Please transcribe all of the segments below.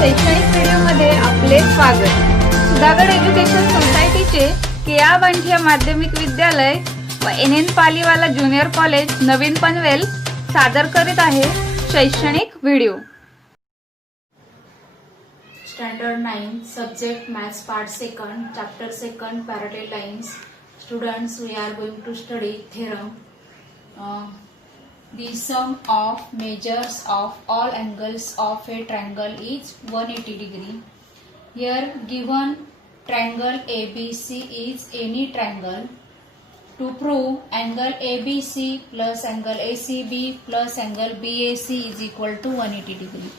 शैक्षणिक व्हिडिओमध्ये आपले स्वागत। सुधागड एज्युकेशन सोसायटीचे केआ बांठिया माध्यमिक विद्यालय व एन पालीवाला ज्युनियर कॉलेज नवीन पनवेल सादर करीत आहे शैक्षणिक video. Standard 9 Subject Maths Part 2 Chapter 2 Parallel Lines. Students, we are going to study theorem. The sum of measures of all angles of a triangle is 180 degree. Here given triangle ABC is any triangle. To prove angle ABC plus angle ACB plus angle BAC is equal to 180 degree.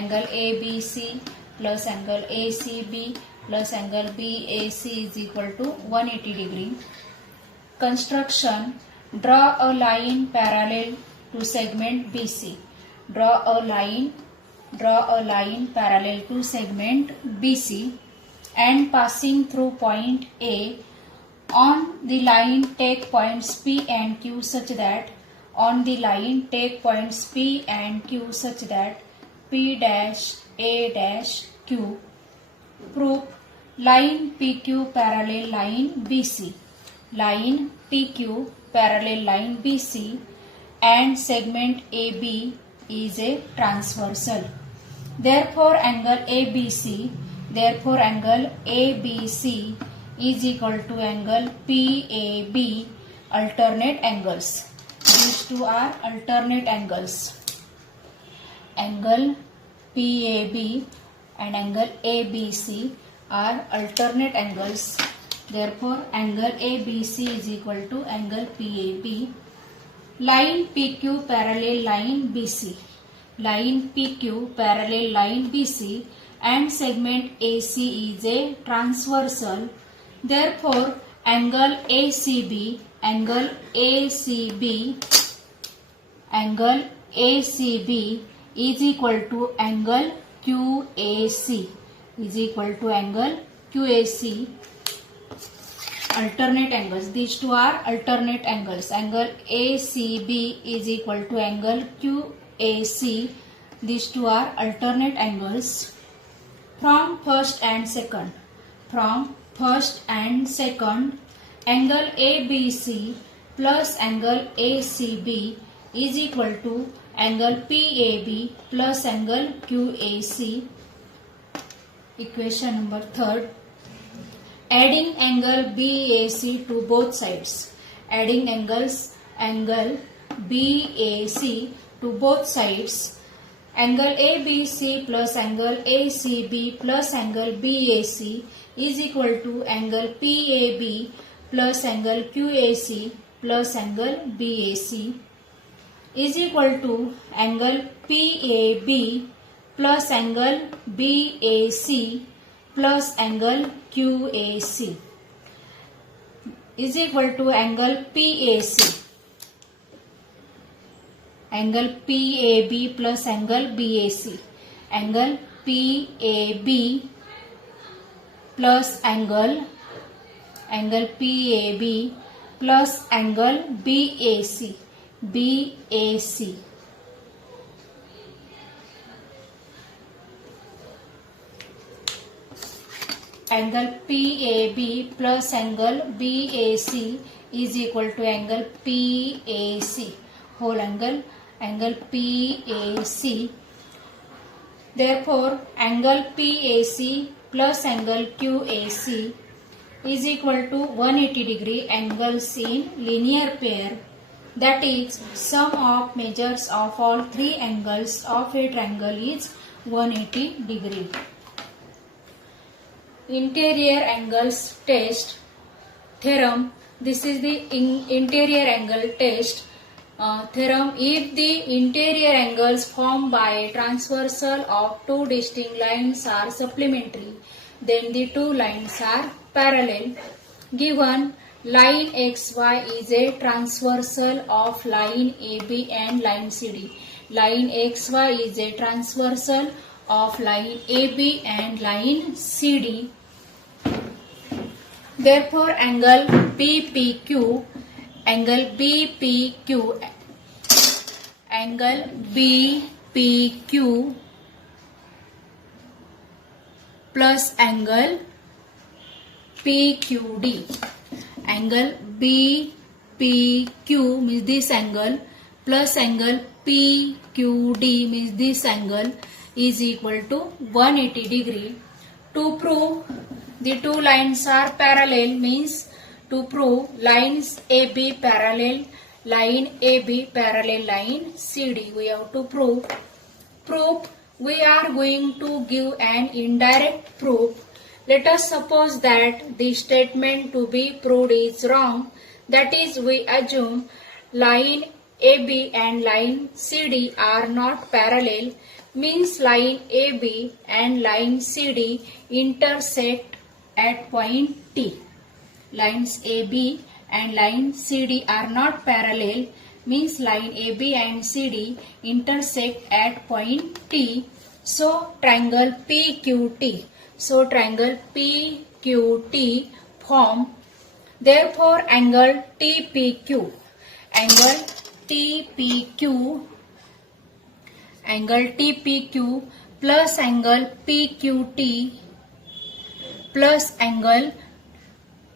Angle ABC plus angle ACB plus angle BAC is equal to 180 degree. Construction: draw a line parallel to segment BC. Draw a line parallel to segment BC and passing through point A. On the line take points P and Q such that P dash A dash Q. Proof: line PQ parallel line BC. Line PQ parallel line BC and segment AB is a transversal. Therefore angle ABC is equal to angle PAB, alternate angles. These two are alternate angles. Angle PAB and angle ABC are alternate angles. Therefore angle ABC is equal to angle PAB. Line PQ parallel line BC. Line PQ parallel line BC and segment AC is a transversal. Therefore angle ACB is equal to angle QAC. Alternate angles. These two are alternate angles. Angle ACB is equal to angle QAC. These two are alternate angles. From first and second, angle ABC plus angle ACB is equal to angle PAB plus angle QAC. Equation number 3. Adding angle BAC to both sides. Adding angle BAC to both sides. Angle ABC plus angle ACB plus angle BAC is equal to angle PAB plus angle QAC plus angle BAC is equal to angle PAB plus angle BAC plus angle QAC is equal to angle PAC. Angle PAB plus angle BAC. Angle PAB plus angle PAB plus angle BAC. Angle PAB plus angle BAC is equal to angle PAC, whole angle PAC. Therefore angle PAC plus angle QAC is equal to 180 degree angles in linear pair, that is sum of measures of all three angles of a triangle is 180 degree. Interior angles test theorem. This is the interior angle test theorem. If the interior angles formed by transversal of two distinct lines are supplementary, then the two lines are parallel. Given line XY is a transversal of line AB and line CD. Line XY is a transversal of line AB and line CD. Therefore angle BPQ plus angle PQD. Angle BPQ means this angle plus angle PQD means this angle is equal to 180 degree. To prove the two lines are parallel means to prove lines AB parallel line AB parallel line CD, we have to prove. We are going to give an indirect proof. Let us suppose that the statement to be proved is wrong. That is, we assume line AB and line CD are not parallel, means line AB and line CD intersect at point T. Lines AB and line CD are not parallel, means line AB and CD intersect at point T. So triangle PQT. So triangle PQT form. Therefore angle TPQ. Angle TPQ plus angle PQT plus angle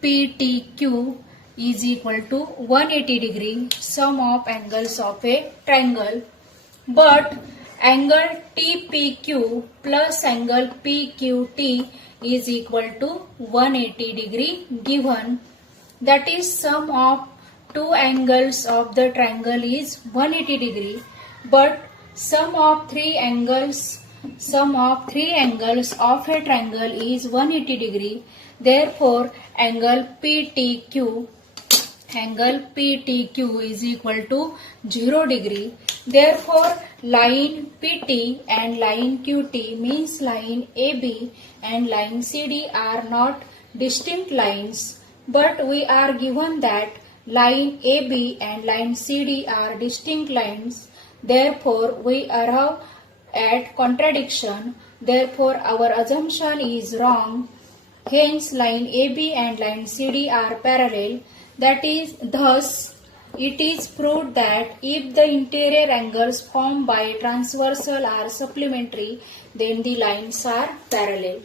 PTQ is equal to 180 degree, sum of angles of a triangle. But angle TPQ plus angle PQT is equal to 180 degree given. That is, sum of two angles of the triangle is 180 degree, but sum of three angles of a triangle is 180 degree. Therefore angle PTQ is equal to 0 degree. Therefore line PT and line QT means line AB and line CD are not distinct lines, but we are given that line AB and line CD are distinct lines. Therefore we arrive at contradiction. Therefore our assumption is wrong. Hence line AB and line CD are parallel. That is, thus it is proved that if the interior angles formed by transversal are supplementary, then the lines are parallel.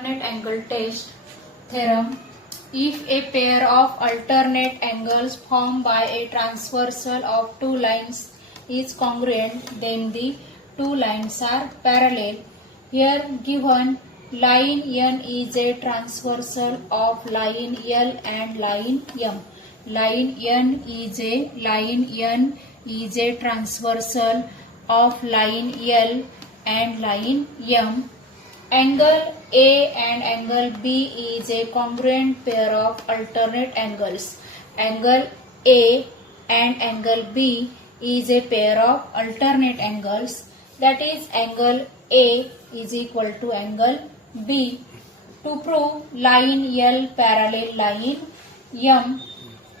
Alternate angle test theorem. If a pair of alternate angles formed by a transversal of two lines is congruent, then the two lines are parallel. Here given line N is a transversal of line L and line M. Line N is a transversal of line L and line M. Angle A and angle B is a congruent pair of alternate angles. Angle A and angle B is a pair of alternate angles. That is, angle A is equal to angle B. To prove line L parallel line M,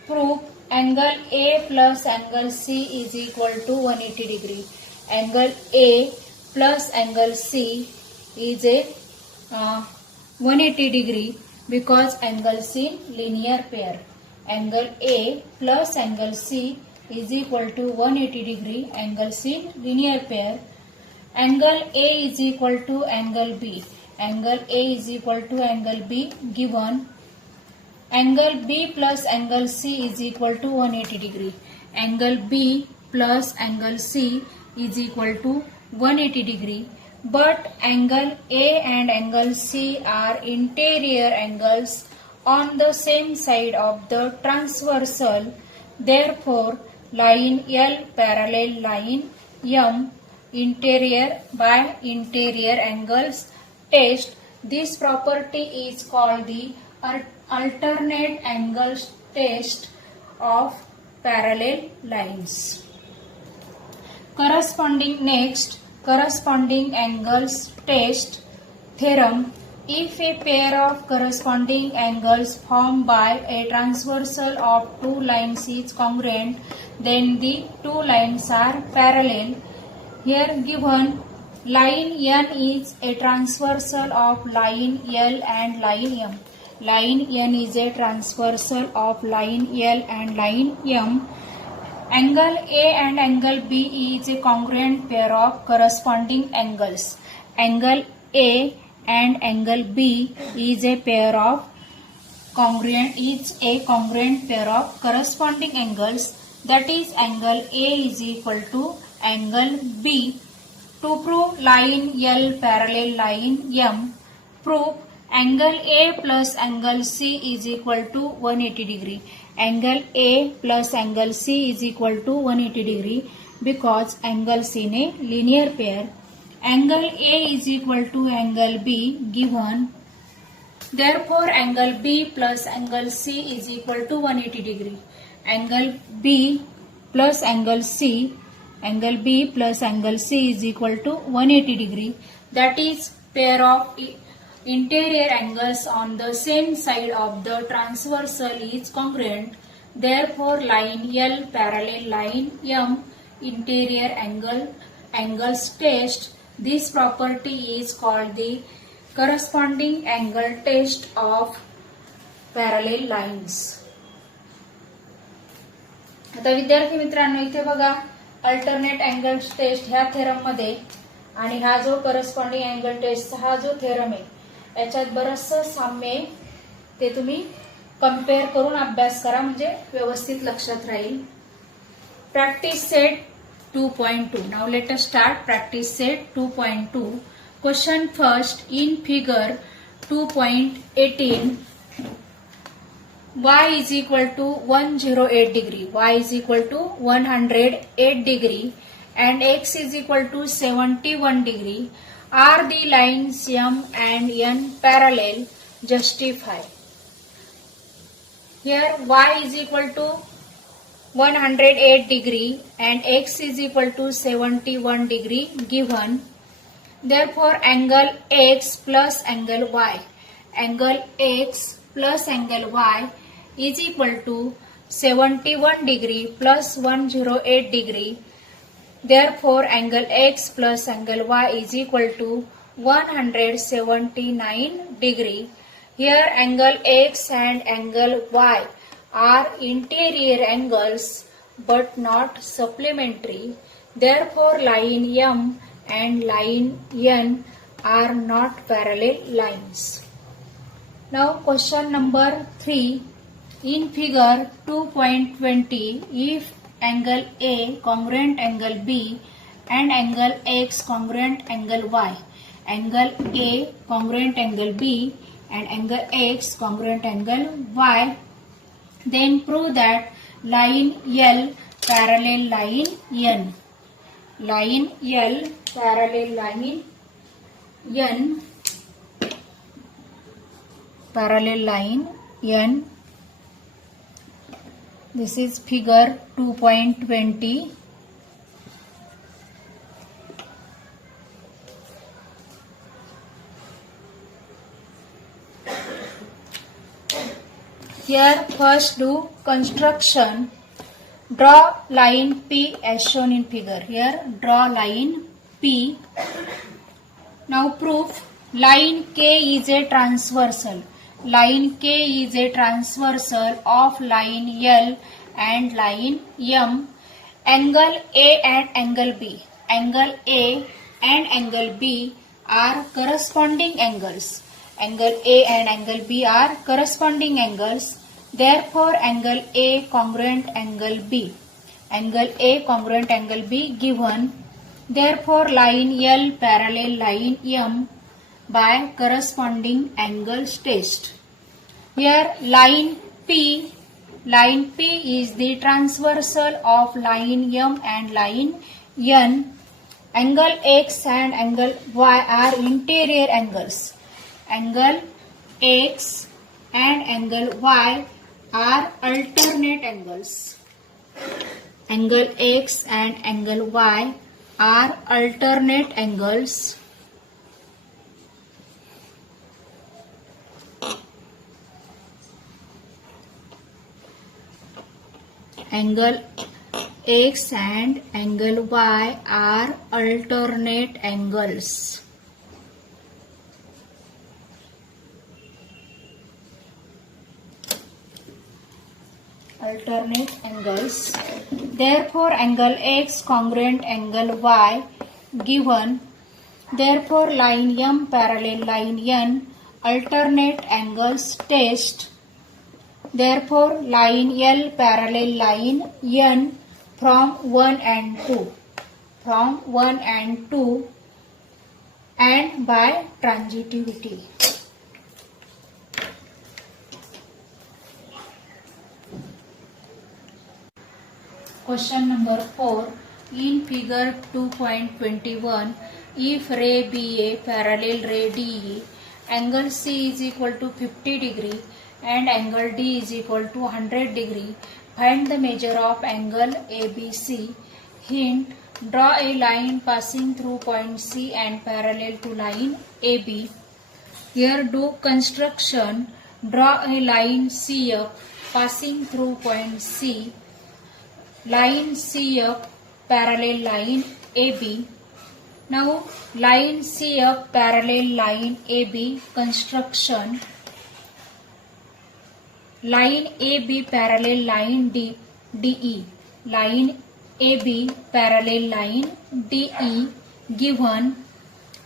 prove angle A plus angle C is equal to 180 degree. Angle A plus angle C is a 180 degree because angles in linear pair. Angle A plus angle C is equal to 180 degree, angles in linear pair. Angle A is equal to angle B. Angle A is equal to angle B given. Angle B plus angle C is equal to 180 degree. Angle B plus angle C is equal to 180 degree. But angle A and angle C are interior angles on the same side of the transversal. Therefore, line L parallel line M, interior by interior angles test. This property is called the alternate angles test of parallel lines. Corresponding angles test theorem. If a pair of corresponding angles formed by a transversal of two lines is congruent, then the two lines are parallel. Here given line N is a transversal of line L and line M. Line N is a transversal of line L and line M. Angle A and angle B is a congruent pair of corresponding angles. Angle A and angle B is a congruent pair of corresponding angles, that is angle A is equal to angle B. To prove line L parallel line M, prove angle A plus angle C is equal to 180 degree. Angle A plus angle C is equal to 180 degree because angles in a linear pair. Angle A is equal to angle B given. Therefore, angle B plus angle C is equal to 180 degree. Angle B plus angle C is equal to 180 degree. That is, pair of interior angles on the same side of the transversal is congruent. Therefore, line L parallel line M interior angles test. This property is called the corresponding angle test of parallel lines. आता विद्यार्थी मित्रांनो, इथे बघा alternate angle test ह्या theorem मध्ये आणि हा जो करस्पॉन्डिंग अँगल टेस्ट हा जो थेरम आहे याच्यात बरचसं साम्य आहे. ते तुम्ही कंपेअर करून अभ्यास करा म्हणजे व्यवस्थित लक्षात राहील. Practice set 2.2. Now let us start practice set 2.2. Question first. In figure 2.18, y is equal to 108 degree, y is equal to 108 degree and x is equal to 71 degree. Are the lines M and N parallel? Justify. Here y is equal to 108 degree and x is equal to 71 degree given. Therefore, angle x plus angle y is equal to 71 degree plus 108 degree. Therefore, angle x plus angle y is equal to 179 degree. Here, angle x and angle y are interior angles but not supplementary. Therefore, line M and line N are not parallel lines. Now, question number 3. In figure 2.20, if angle A congruent angle B and angle X congruent angle Y, angle A congruent angle B and angle X congruent angle Y, then prove that line L parallel line N. Line L parallel line N. Parallel line N. This is figure 2.20. Here first do construction. Draw line P as shown in figure. Here draw line P. Now proof line K is a transversal. Line K is a transversal of line L and line M. Angle A and angle B. Angle A and angle B are corresponding angles. Angle A and angle B are corresponding angles. Therefore, angle A congruent angle B. Angle A congruent angle B given. Therefore, line L parallel line M by corresponding angles test. Here, line P is the transversal of line M and line N. Angle X and angle Y are interior angles. Angle X and angle Y are alternate angles. Angle X and angle Y are alternate angles. Angle X and angle Y are alternate angles. alternate angles. Therefore, angle X congruent angle Y given. Therefore, line M parallel line N alternate angles test. Therefore, line L parallel line N from 1 and 2. From 1 and 2 and by transitivity. Question number 4. In figure 2.21, if ray BA parallel ray DE, angle C is equal to 50 degree and angle D is equal to 100 degree, find the measure of angle ABC. Hint: draw a line passing through point C and parallel to line AB. Here do construction. Draw a line CF passing through point C. Line CF parallel line AB. Now line CF parallel line AB construction. Line AB parallel line DE. Line AB parallel line DE given.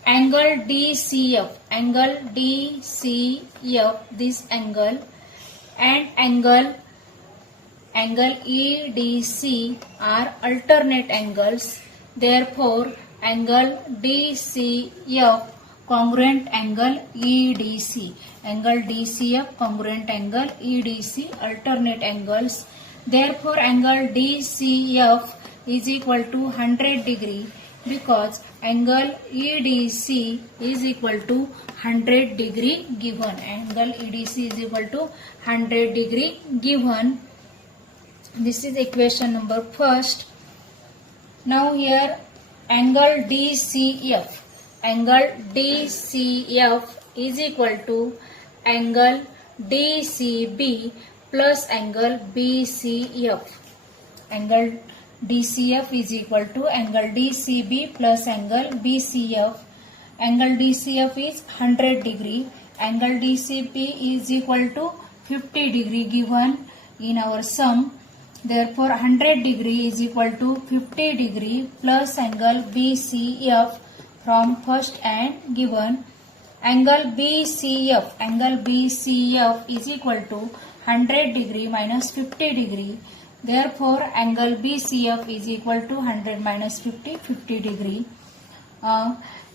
Angle DCF. Angle DCF, this angle, and angle EDC are alternate angles. Therefore, angle DCF congruent angle EDC. Angle DCF congruent angle EDC alternate angles. Therefore, angle DCF is equal to 100 degree because angle EDC is equal to 100 degree given. Angle EDC is equal to 100 degree given. This is equation number first. Now here angle DCF. Angle DCF is equal to angle DCB plus angle BCF. Angle DCF is equal to angle DCB plus angle BCF. Angle DCF is 100 degree. Angle DCB is equal to 50 degree given in our sum. Therefore, 100 degree is equal to 50 degree plus angle BCF from first and given. Angle BCF is equal to 100 degree minus 50 degree. Therefore, angle BCF is equal to 100 minus 50 degree.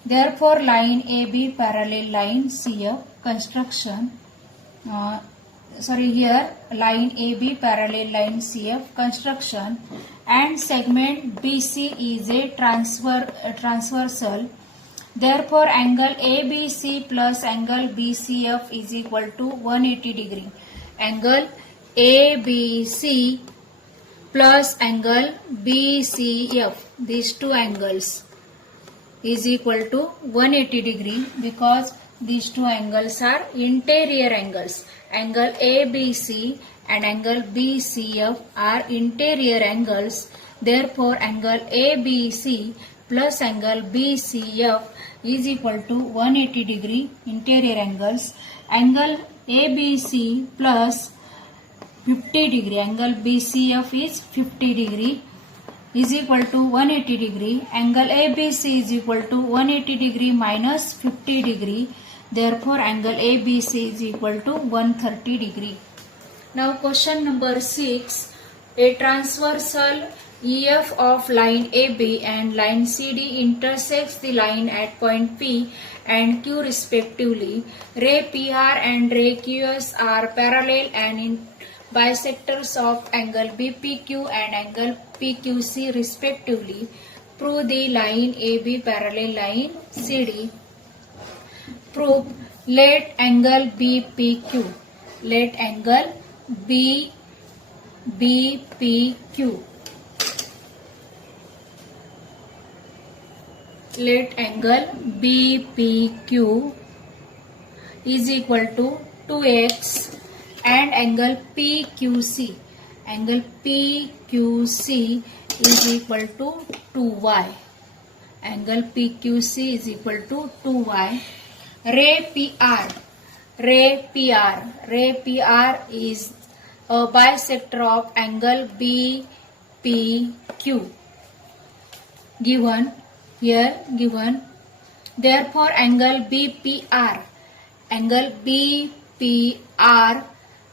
Therefore, line AB parallel line CF construction. Here line AB parallel line CF construction and segment BC is a transversal. Therefore, angle ABC plus angle BCF is equal to 180 degree. Angle ABC plus angle BCF, these two angles, is equal to 180 degree because these two angles are interior angles. Angle ABC and angle BCF are interior angles. Therefore, angle ABC plus angle BCF is equal to 180 degree interior angles. Angle ABC plus 50 degree, angle BCF is 50 degree, is equal to 180 degree. Angle ABC is equal to 180 degree minus 50 degree. Therefore, angle ABC is equal to 130 degree. Now, question number 6. A transversal EF of line AB and line CD intersects the line at point P and Q respectively. Ray PR and ray QS are parallel and in bisectors of angle BPQ and angle PQC respectively. Prove the line AB parallel line CD. Prove. Let angle BPQ. Let angle BPQ. Let angle BPQ is equal to 2x and angle PQC. Angle PQC is equal to 2y. Angle PQC is equal to 2y. Ray PR is a bisector of angle BPQ. Given here, therefore angle BPR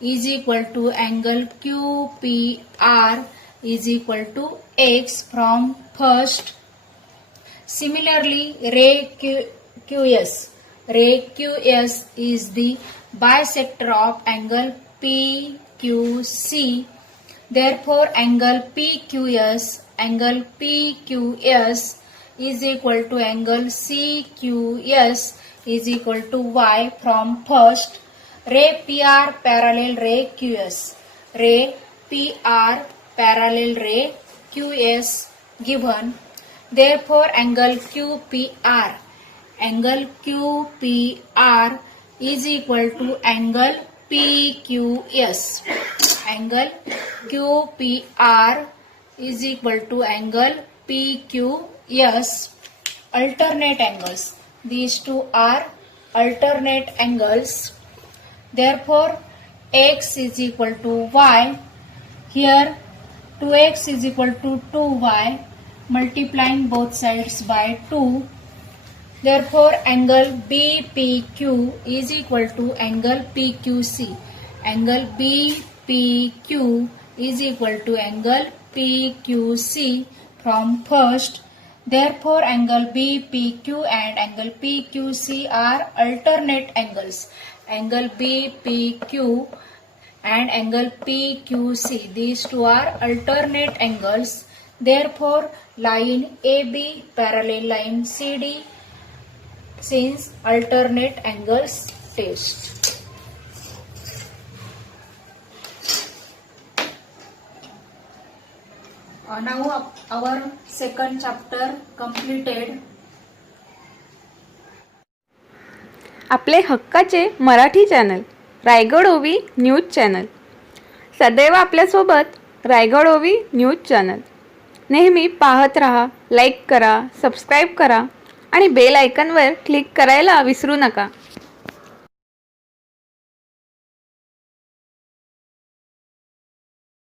is equal to angle QPR is equal to x from first. Similarly, ray QS is the bisector of angle PQC. Therefore, angle PQS is equal to angle CQS is equal to y from first. Ray PR parallel ray QS. Ray PR parallel ray QS given. Therefore, angle QPR is equal to angle PQS. Angle QPR is equal to angle PQS. Alternate angles. These two are alternate angles. Therefore, x is equal to y. Here, 2x is equal to 2y. Multiplying both sides by 2. Therefore, angle BPQ is equal to angle PQC. Angle BPQ is equal to angle PQC from first. Therefore, angle BPQ and angle PQC are alternate angles. Angle BPQ and angle PQC, these two are alternate angles. Therefore, line AB parallel line CD since alternate angles test. Now our second chapter completed. आपले हक्काचे Marathi channel Raigad ओवी news channel, सदैव आपल्यासोबत रायगड ओवी news channel. नेहमी पाहत रहा, like करा, सबस्क्राईब करा आणि बेल आयकॉनवर क्लिक करायला विसरू नका.